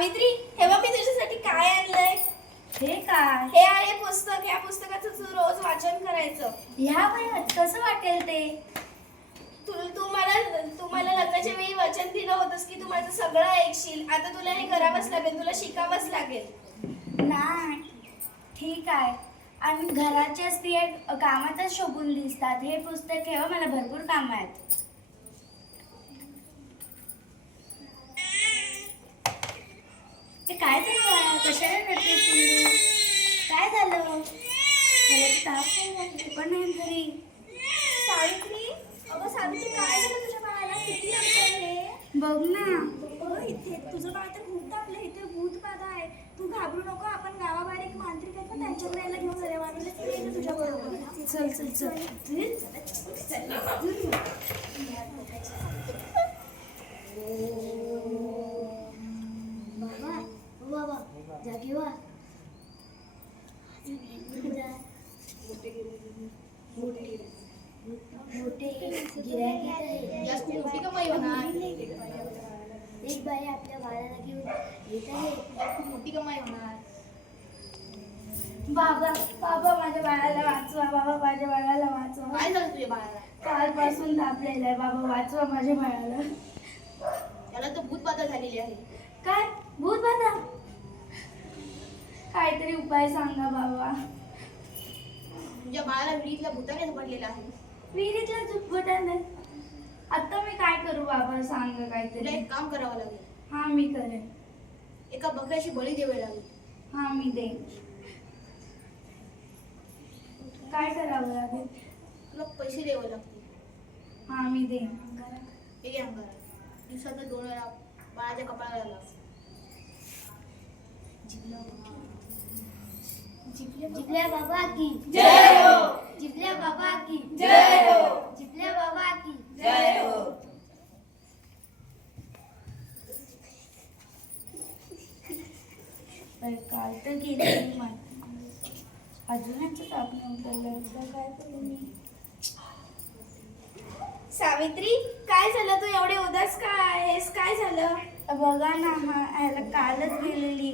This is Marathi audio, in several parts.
सावित्री, हे बघ मी तुझ्यासाठी काय आणलंय. हे काय? हे आहे पुस्तक. या पुस्तकाचं तू रोज वाचन करायचं. ह्या वयात कसं वाटेल ते? तू मला लग्नाच्या वेळी वचन दिलं होतंस की तू माझं सगळं ऐकशील. आता तुला हे करावंच लागेल, तुला शिकावंच लागेल. नाही, ठीक आहे. आणि घराच्या स्त्रिया कामातच शोभून दिसतात. हे पुस्तक ठेवा, मला भरपूर काम आहेत. ते काय झालं? कशाला रडतेस तू? काय झालं? मला तर ताप आला. पण नाही घरी. सावित्री, अगं सावित्री, काय झालं तुझ्या बाळाला? किती लागतंय हे? बघ ना. अगं इथे तुझं बाळ तर खूप तापलं. इथे भूत बाधा आहे. तू घाबरू नको. आपण गावाबाहेर एक मांत्रिक आहेत ना, त्यांच्याकडे याला घेऊन जाऊया. वाटलं की येईल तुझ्या बरोबर. चल चल चल. बाबा जागी व्हा. मोठे गिऱ्हाईक आहे. यात खूप मोठी कमाई होणार. एक बाई आपल्या बाळाला घेऊन येत आहे. खूप मोठी कमाई होणार. बाबा बाबा माझ्या बाळाला वाचवा. बाबा माझ्या बाळाला वाचवा. काय झालं तुझ्या बाळाला? कालपासून तापलेलं आहे. बाबा वाचवा माझ्या बाळाला. त्याला तर भूत बाधा झालेली आहे. काय भूत बाधा? काहीतरी उपाय सांगा बाबा. तुझ्या बाळाला विहिरीतल्या भूताने झपटलेला आहे. विहिरीतल्या झुपटाने? आता मी काय करू बाबा, सांगा तुला काहीतरी. एक काम करावं लागेल. हा मी करेन. एका बकऱ्याची बळी द्यावी लागेल. हा मी देईन. काय करावं लागेल? तुला पैसे द्यावे लागतील. हा मी देईन. हे घ्या अंगारा. दिवसातून 2 वेळा बाळाच्या कपाळाला लाव. जिबल्या बाबा की जय हो. जिबल्या बाबा की जय हो. जिबल्या बाबा की जय हो. काल तर गेली मी. अजूनच तापणे उतरलं. काय करू मी? सावित्री, काय झालं? तू एवढे उदास का आहेस? काय झालं? बघा ना, ह्याला कालच गेलेली.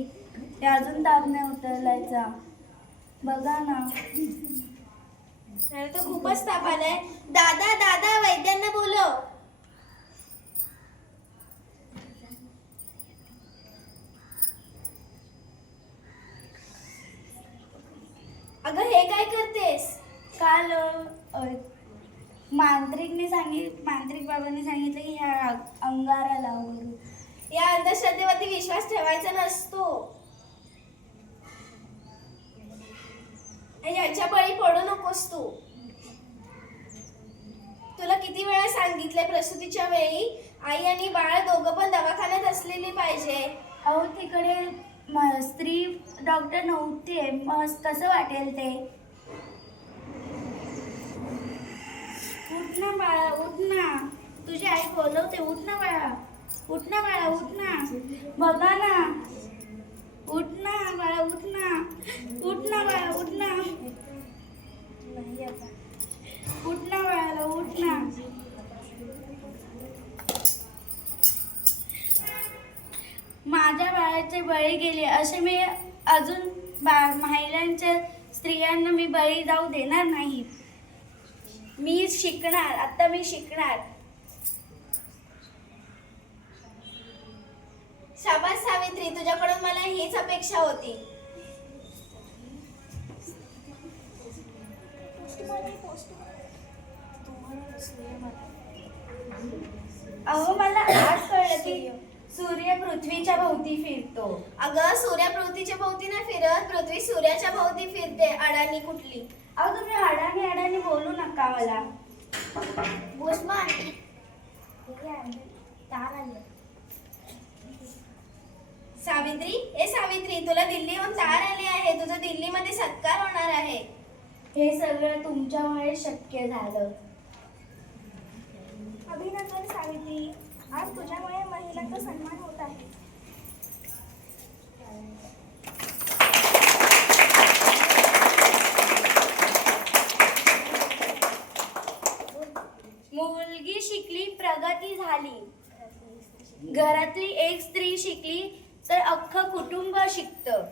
ते अजून ताप नाही उतरलायचा. बघा ना. त्याला तर खूपच ताप आलाय. दादा दादा, वैद्यांना बोलव. अगं हे काय करतेस? काल मांत्रिक बाबांनी सांगितलं की ह्या अंगारा लाव म्हणून. या अंधश्रद्धेवरती विश्वास ठेवायचा नसतो. याच्या बळी पडू नकोस तू. तुला किती वेळा सांगितलंय प्रसूतीच्या वेळी आई आणि बाळ दोघं पण दवाखान्यात असलेली पाहिजे. अहो तिकडे स्त्री डॉक्टर नव्हते. मग कसं वाटेल ते? उठ ना बाळा, उठ ना. तुझी आई बोलवते. उठ ना बाळा, उठ ना बाळा, उठ ना. बघा ना, उठ ना बाळा, उठ ना. उठ ना बाळा, उठ ना. उठ ना बाळाला, उठ ना. माझ्या बाळाचे बळी गेले असे मी अजून महिलांच्या स्त्रियांना मी बळी जाऊ देणार नाही. मी शिकणार. आता मी शिकणार. शाबास सावित्री, तुझ्याकडून मला हीच अपेक्षा होती. अहो मला आज कळलं की सूर्य पृथ्वीच्या भोवती फिरतो. अगं सूर्य पृथ्वीच्या भोवती नाही फिरत, पृथ्वी सूर्याच्या भोवती फिरते. अडाणी कुठली? अहो तुम्ही अडाणी अडाणी बोलू नका मला. उस्मान, सावित्री, ए सावित्री, तुला दिल्लीहून तार आले आहे. तुझं दिल्लीमध्ये सत्कार होणार आहे. हे सगळं तुमच्यामुळे शक्य झालं. अभिनंदन सावित्री, आज तुझ्यामुळे महिलांचा सन्मान होत आहे. मुलगी शिकली, प्रगती झाली. घरातली एक स्त्री शिकली, तर अख्खं कुटुंब शिकतं.